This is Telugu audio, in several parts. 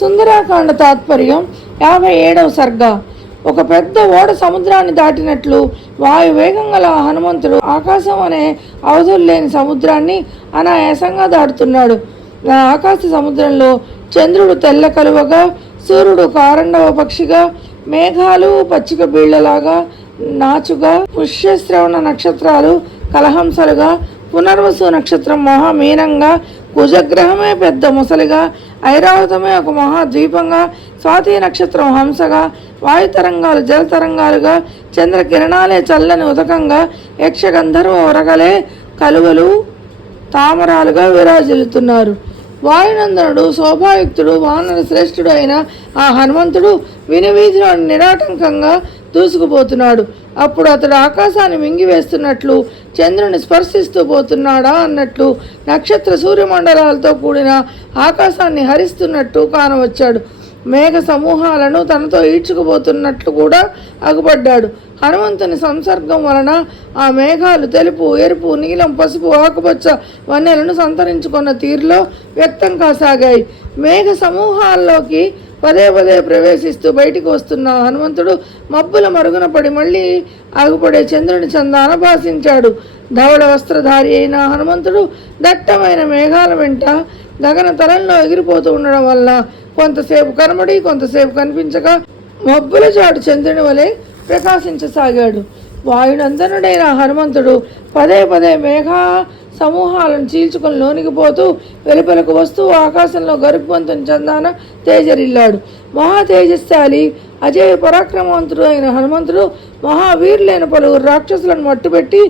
సుందరాకాండ తాత్పర్యం 57వ సర్గ. ఒక పెద్ద ఓడ సముద్రాన్ని దాటినట్లు వాయువేగం గల హనుమంతుడు ఆకాశం అనే అవధులు లేని సముద్రాన్ని అనాయాసంగా దాటుతున్నాడు. ఆ ఆకాశ సముద్రంలో చంద్రుడు తెల్ల కలువగా, సూర్యుడు కారండవ పక్షిగా, మేఘాలు పచ్చిక బీళ్లలాగా నాచుగా, పుష్యశ్రవణ నక్షత్రాలు కలహంసలుగా, పునర్వసు నక్షత్రం మహామీనంగా, కుజగ్రహమే పెద్ద ముసలిగా, ఐరావతమే ఒక మహాద్వీపంగా, స్వాతి నక్షత్రం హంసగా, వాయుతరంగాలు జలతరంగాలుగా, చంద్రకిరణాలే చల్లని ఉదకంగా, యక్షగంధర్వ వరగలే కలువలు తామరాలుగా విరాజిల్లుతున్నారు. వాయునందనుడు శోభాయుక్తుడు వానర శ్రేష్ఠుడు అయిన ఆ హనుమంతుడు వినివీధిలో నిరాటంకంగా దూసుకుపోతున్నాడు. అప్పుడు అతడు ఆకాశాన్ని మింగివేస్తున్నట్లు, చంద్రుని స్పర్శిస్తూ పోతున్నాడా అన్నట్లు, నక్షత్ర సూర్యమండలాలతో కూడిన ఆకాశాన్ని హరిస్తున్నట్టు కానవచ్చాడు. మేఘ సమూహాలను తనతో ఈడ్చుకుపోతున్నట్లు కూడా అగుపడ్డాడు. హనుమంతుని సంసర్గం వలన ఆ మేఘాలు తెలుపు, ఎరుపు, నీలం, పసుపు, ఆకుపచ్చ వన్నెలను సంతరించుకున్న తీరులో వ్యక్తం కాసాగాయి. మేఘ సమూహాల్లోకి పదే పదే ప్రవేశిస్తూ బయటికి వస్తున్న హనుమంతుడు మబ్బుల మరుగున పడి మళ్ళీ ఆగుపడే చంద్రుని చందాన భాసించాడు. ధవళ వస్త్రధారి అయిన హనుమంతుడు దట్టమైన మేఘాల వెంట గగన తలంలో ఎగిరిపోతూ ఉండడం వల్ల కొంతసేపు కనబడి కొంతసేపు కనిపించక మబ్బుల చాటు చంద్రుని వలె ప్రకాశించసాగాడు. వాయునందనుడైన హనుమంతుడు పదే పదే మేఘ సమూహాలను చీల్చుకొని లోనికిపోతూ వెలుపలకు వస్తూ ఆకాశంలో గరుత్మంతుని చందాన తేజరిల్లాడు. మహా తేజస్శాలి అజయ పరాక్రమవంతుడు అయిన హనుమంతుడు మహావీరులైన పలువురు రాక్షసులను మట్టుపెట్టి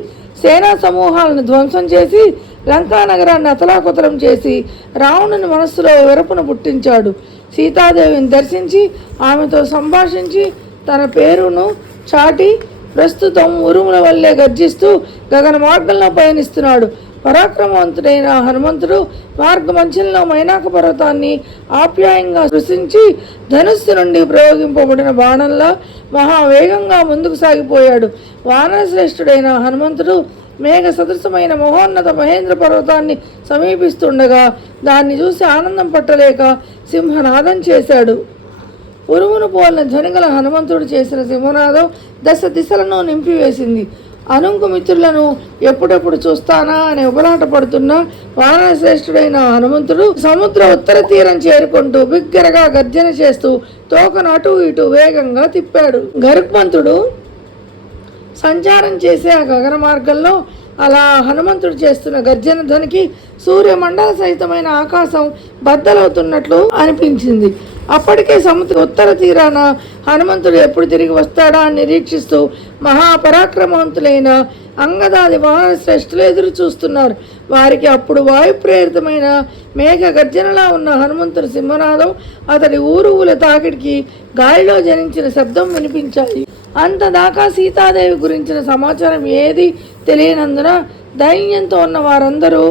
సేనా సమూహాలను ధ్వంసం చేసి లంకా నగరాన్ని అతలాకుతలం చేసి రావణుని మనస్సులో వెరపును పుట్టించాడు. సీతాదేవిని దర్శించి ఆమెతో సంభాషించి తన పేరును చాటి ప్రస్తుతం ఉరుముల వల్లే గర్జిస్తూ గగన మార్గంలో పయనిస్తున్నాడు. పరాక్రమవంతుడైన హనుమంతుడు మార్గమంచంలో మైనాక పర్వతాన్ని ఆప్యాయంగా సృష్టించి ధనుస్సు నుండి ప్రయోగింపబడిన బాణంలా మహావేగంగా ముందుకు సాగిపోయాడు. వానర శ్రేష్ఠుడైన హనుమంతుడు మేఘ సదృశమైన మహోన్నత మహేంద్ర పర్వతాన్ని సమీపిస్తుండగా దాన్ని చూసి ఆనందం పట్టలేక సింహనాదం చేశాడు. ఉరుమును పోలిన ధ్వనిగల హనుమంతుడు చేసిన సింహనాదం దశ దిశలను నింపివేసింది. అనుంకు మిత్రులను ఎప్పుడెప్పుడు చూస్తానా అని ఉబలాట పడుతున్న వానర శ్రేష్ఠుడైన హనుమంతుడు సముద్ర ఉత్తర తీరం చేరుకుంటూ బిగ్గరగా గర్జన చేస్తూ తోకను అటు ఇటు వేగంగా తిప్పాడు. గరుత్మంతుడు సంచారం చేసే ఆ గగన మార్గంలో అలా హనుమంతుడు చేస్తున్న గర్జన ధ్వనికి సూర్యమండల సహితమైన ఆకాశం బద్దలవుతున్నట్లు అనిపించింది. అప్పటికే సముద్ర ఉత్తర తీరాన హనుమంతుడు ఎప్పుడు తిరిగి వస్తాడా అని నిరీక్షిస్తూ మహాపరాక్రమవంతులైన అంగదాది వానర శ్రేష్ఠులు ఎదురు చూస్తున్నారు. వారికి అప్పుడు వాయుప్రేరితమైన మేఘ గర్జనలా ఉన్న హనుమంతుడి సింహనాదం అతడి ఊరువుల తాకిడికి గాలిలో జనించిన శబ్దం వినిపించాయి. అంతదాకా సీతాదేవి గురించిన సమాచారం ఏది తెలియనందున ధైర్యంతో ఉన్న వారందరూ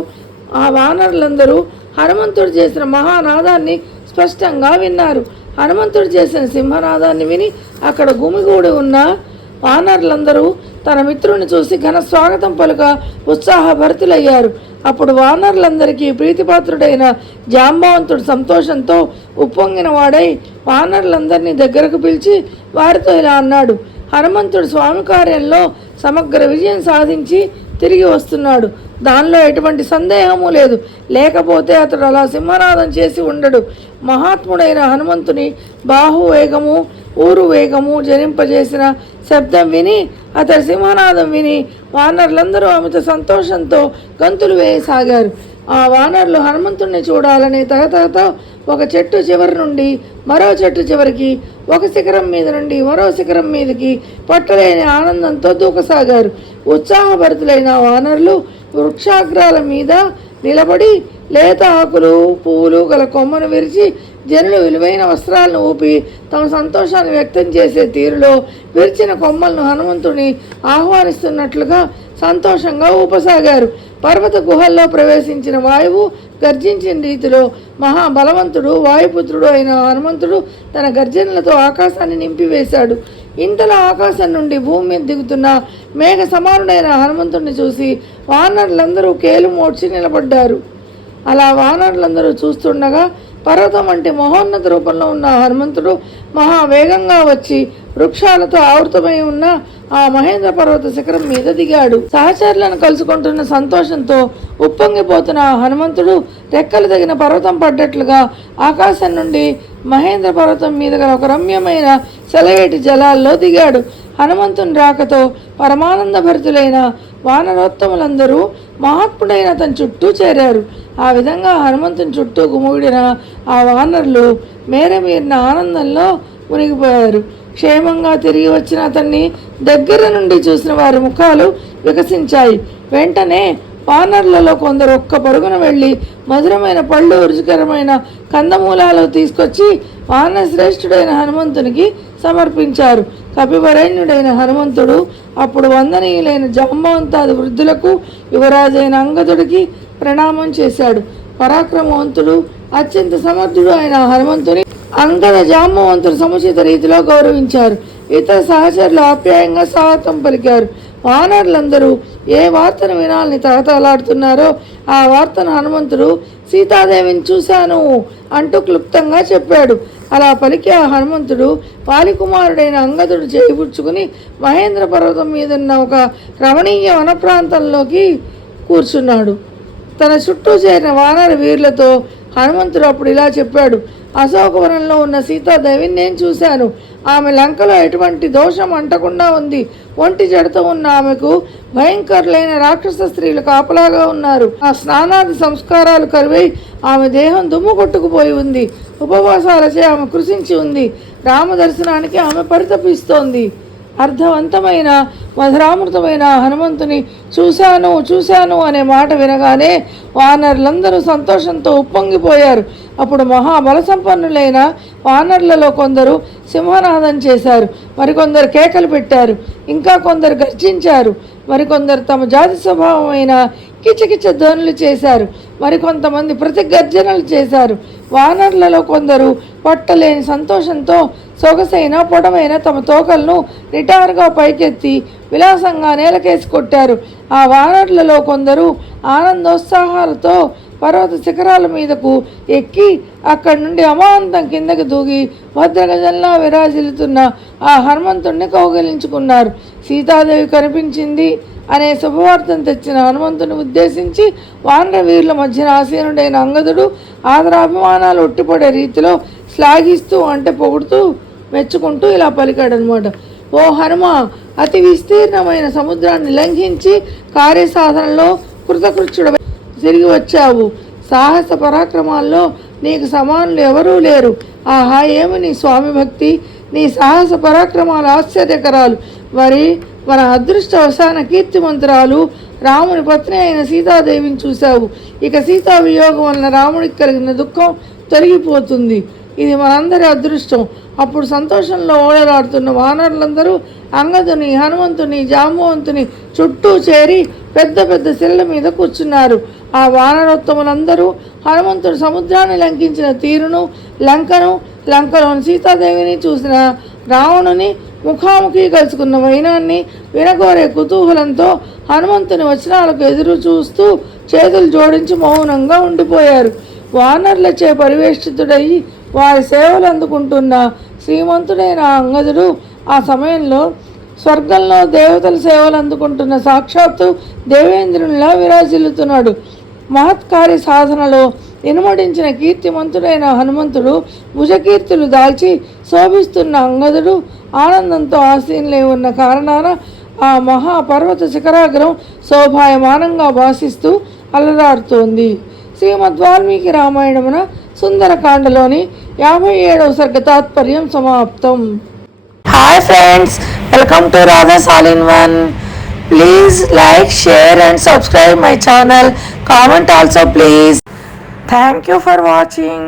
ఆ వానరులందరూ హనుమంతుడు చేసిన మహానాదాన్ని స్పష్టంగా విన్నారు. హనుమంతుడు చేసిన సింహనాదాన్ని విని అక్కడ గుమిగూడి ఉన్న వానరులందరూ తన మిత్రుని చూసి ఘన స్వాగతం పలుక ఉత్సాహభరితులయ్యారు. అప్పుడు వానరులందరికీ ప్రీతిపాత్రుడైన జాంబవంతుడు సంతోషంతో ఉప్పొంగిన వాడై వానరులందరినీ దగ్గరకు పిలిచి వారితో ఇలా అన్నాడు: హనుమంతుడు స్వామి కార్యంలో సమగ్ర విజయం సాధించి తిరిగి వస్తున్నాడు. దానిలో ఎటువంటి సందేహము లేదు. లేకపోతే అతడు అలా సింహనాదం చేసి ఉండడు. మహాత్ముడైన హనుమంతుని బాహువేగము ఊరు వేగము జనింపజేసిన శబ్దం విని అతడి సింహనాదం విని వానరులందరూ అమిత సంతోషంతో గంతులు వేయసాగారు. ఆ వానరులు హనుమంతుడిని చూడాలని తహతహతో ఒక చెట్టు చివరి నుండి మరో చెట్టు చివరికి, ఒక శిఖరం మీద నుండి మరో శిఖరం మీదకి పట్టలేని ఆనందంతో దూకసాగారు. ఉత్సాహభరితులైన వానరులు వృక్షాగ్రాల మీద నిలబడి లేత ఆకులు పువ్వులు గల కొమ్మను విరిచి జనులు విలువైన వస్త్రాలను ఊపి తమ సంతోషాన్ని వ్యక్తం చేసే తీరులో విరిచిన కొమ్మలను హనుమంతుడిని ఆహ్వానిస్తున్నట్లుగా సంతోషంగా ఊపసాగారు. పర్వత గుహల్లో ప్రవేశించిన వాయువు గర్జించిన రీతిలో మహాబలవంతుడు వాయుపుత్రుడు అయిన హనుమంతుడు తన గర్జనలతో ఆకాశాన్ని నింపివేశాడు. ఇంతలో ఆకాశం నుండి భూమి మీద దిగుతున్న మేఘ సమానుడైన హనుమంతుడిని చూసి వానరులందరూ కేలు మోడ్చి నిలబడ్డారు. అలా వానరులందరూ చూస్తుండగా పర్వతం అంటే మహోన్నత రూపంలో ఉన్న హనుమంతుడు మహావేగంగా వచ్చి వృక్షాలతో ఆవృతమై ఉన్న ఆ మహేంద్ర పర్వత శిఖరం మీద దిగాడు. సహచరులను కలుసుకుంటున్న సంతోషంతో ఉప్పొంగిపోతున్న హనుమంతుడు రెక్కలు తగిన పర్వతం పడ్డట్లుగా ఆకాశం నుండి మహేంద్ర పర్వతం మీద గల ఒక రమ్యమైన సెలయేటి జలాల్లో దిగాడు. హనుమంతుని రాకతో పరమానంద భరితులైన వానరోత్తములందరూ మహాత్ముడైన తన చుట్టూ చేరారు. ఆ విధంగా హనుమంతుని చుట్టూ గుమిగిడిన ఆ వానరులు మేరమీరిన ఆనందంలో మునిగిపోయారు. క్షేమంగా తిరిగి వచ్చిన అతన్ని దగ్గర నుండి చూసిన వారి ముఖాలు వికసించాయి. వెంటనే వానరులలో కొందరు ఒక్క పరుగున వెళ్ళి మధురమైన పళ్ళు, రుచికరమైన కందమూలాలు తీసుకొచ్చి వానర శ్రేష్ఠుడైన హనుమంతునికి సమర్పించారు. కపివరేణ్యుడైన హనుమంతుడు అప్పుడు వందనీయులైన జాంబవంతాది వృద్ధులకు, యువరాజైన అంగదుడికి ప్రణామం చేశాడు. పరాక్రమవంతుడు, అత్యంత సమర్థుడు అయిన హనుమంతుని అంగద, జాంబవంతుడు సముచిత రీతిలో గౌరవించారు. ఇతర సహచరులు ఆప్యాయంగా స్వాగతం పలికారు. వానరులందరూ ఏ వార్తను వినాలని తహతలాడుతున్నారో ఆ వార్తను హనుమంతుడు సీతాదేవిని చూశాను అంటూ క్లుప్తంగా చెప్పాడు. అలా పలికి ఆ హనుమంతుడు వాలికుమారుడైన అంగదుడు చేయిపుచ్చుకుని మహేంద్ర పర్వతం మీదున్న ఒక రమణీయ వన ప్రాంతంలోకి కూర్చున్నాడు. తన చుట్టూ చేరిన వానర వీరులతో హనుమంతుడు అప్పుడు ఇలా చెప్పాడు: అశోకవనంలో ఉన్న సీతాదేవిని నేను చూశాను. ఆమె లంకలో ఎటువంటి దోషం అంటకుండా ఉంది. ఒంటి జడతో ఉన్న ఆమెకు భయంకరులైన రాక్షస స్త్రీలు కాపలాగా ఉన్నారు. ఆ స్నానాది సంస్కారాలు కరువై ఆమె దేహం దుమ్ము కొట్టుకుపోయి ఉంది. ఉపవాసాలచే ఆమె కృషించి ఉంది. రామదర్శనానికి ఆమె పరితపిస్తోంది. అర్థవంతమైన మధురామృతమైన హనుమంతుని చూశాను అనే మాట వినగానే వానరులందరూ సంతోషంతో ఉప్పొంగిపోయారు. అప్పుడు మహాబల సంపన్నులైన వానరులలో కొందరు సింహనాదం చేశారు, మరికొందరు కేకలు పెట్టారు, ఇంకా కొందరు గర్జించారు, మరికొందరు తమ జాతి స్వభావమైన కిచకిచ ధ్వనులు చేశారు, మరికొంతమంది ప్రతిగర్జనలు చేశారు. వానరులలో కొందరు పట్టలేని సంతోషంతో సొగసైన పొడవైన తమ తోకలను నిటారుగా పైకెత్తి విలాసంగా నేలకేసి కొట్టారు. ఆ వానరులలో కొందరు ఆనందోత్సాహాలతో పర్వత శిఖరాల మీదకు ఎక్కి అక్కడి నుండి అమాంతం కిందకి దూగి భద్రగజంలా విరాజిల్లుతున్న ఆ హనుమంతుడిని కౌగిలించుకున్నారు. సీతాదేవి కనిపించింది అనే శుభవార్తను తెచ్చిన హనుమంతుని ఉద్దేశించి వానర వీరుల మధ్యన ఆసీనుడైన అంగదుడు ఆదరాభిమానాలు ఉట్టిపడే రీతిలో శ్లాఘిస్తూ అంటే పొగుడుతూ మెచ్చుకుంటూ ఇలా పలికాడనమాట: ఓ హనుమ, అతి విస్తీర్ణమైన సముద్రాన్ని లంఘించి కార్యసాధనలో కృతకృత్యుడ తిరిగి వచ్చావు. సాహస పరాక్రమాల్లో నీకు సమానులు ఎవరూ లేరు. ఆహా, ఏమి నీ స్వామి భక్తి! నీ సాహస పరాక్రమాలు ఆశ్చర్యకరాలు. మరి మన అదృష్టవశాన కీర్తిమంతురాలు రాముని పత్ని అయిన సీతాదేవిని చూశావు. ఇక సీతా వియోగం వలన రాముడికి కలిగిన దుఃఖం తొలగిపోతుంది. ఇది మనందరి అదృష్టం. అప్పుడు సంతోషంలో ఓడలాడుతున్న వానరులందరూ అంగదుని, హనుమంతుని, జాంబవంతుని చుట్టూ చేరి పెద్ద పెద్ద శిలల మీద కూర్చున్నారు. ఆ వానరోత్తములందరూ హనుమంతుడు సముద్రాన్ని లంకించిన తీరును, లంకలోని సీతాదేవిని చూసిన రావణుని ముఖాముఖి కలుసుకున్న వైనాన్ని వినగోరే కుతూహలంతో హనుమంతుని వచనాలకు ఎదురు చూస్తూ చేతులు జోడించి మౌనంగా ఉండిపోయారు. వానరులచే పరివేష్టితుడయి వారి సేవలు అందుకుంటున్న శ్రీమంతుడైన అంగదుడు ఆ సమయంలో స్వర్గంలో దేవతల సేవలు అందుకుంటున్న సాక్షాత్తు దేవేంద్రునిలా విరాజిల్లుతున్నాడు. మహత్కార్య సాధనలో ఇనుమడించిన కీర్తిమంతుడైన హనుమంతుడు భుజకీర్తులు దాల్చి శోభిస్తున్న అంగదుడు ఆనందంతో ఆసీనులై ఉన్న కారణాన ఆ మహాపర్వత శిఖరాగ్రం శోభాయమానంగా భాసిస్తూ అలరాడుతోంది. శ్రీమద్ వాల్మీకి రామాయణమున సుందరకాండలోని 57వ సర్గ తాత్పర్యం సమాప్తం. Hi friends, welcome to Radha's all in one. Please like, share and subscribe my channel. Comment also please. Thank you for watching.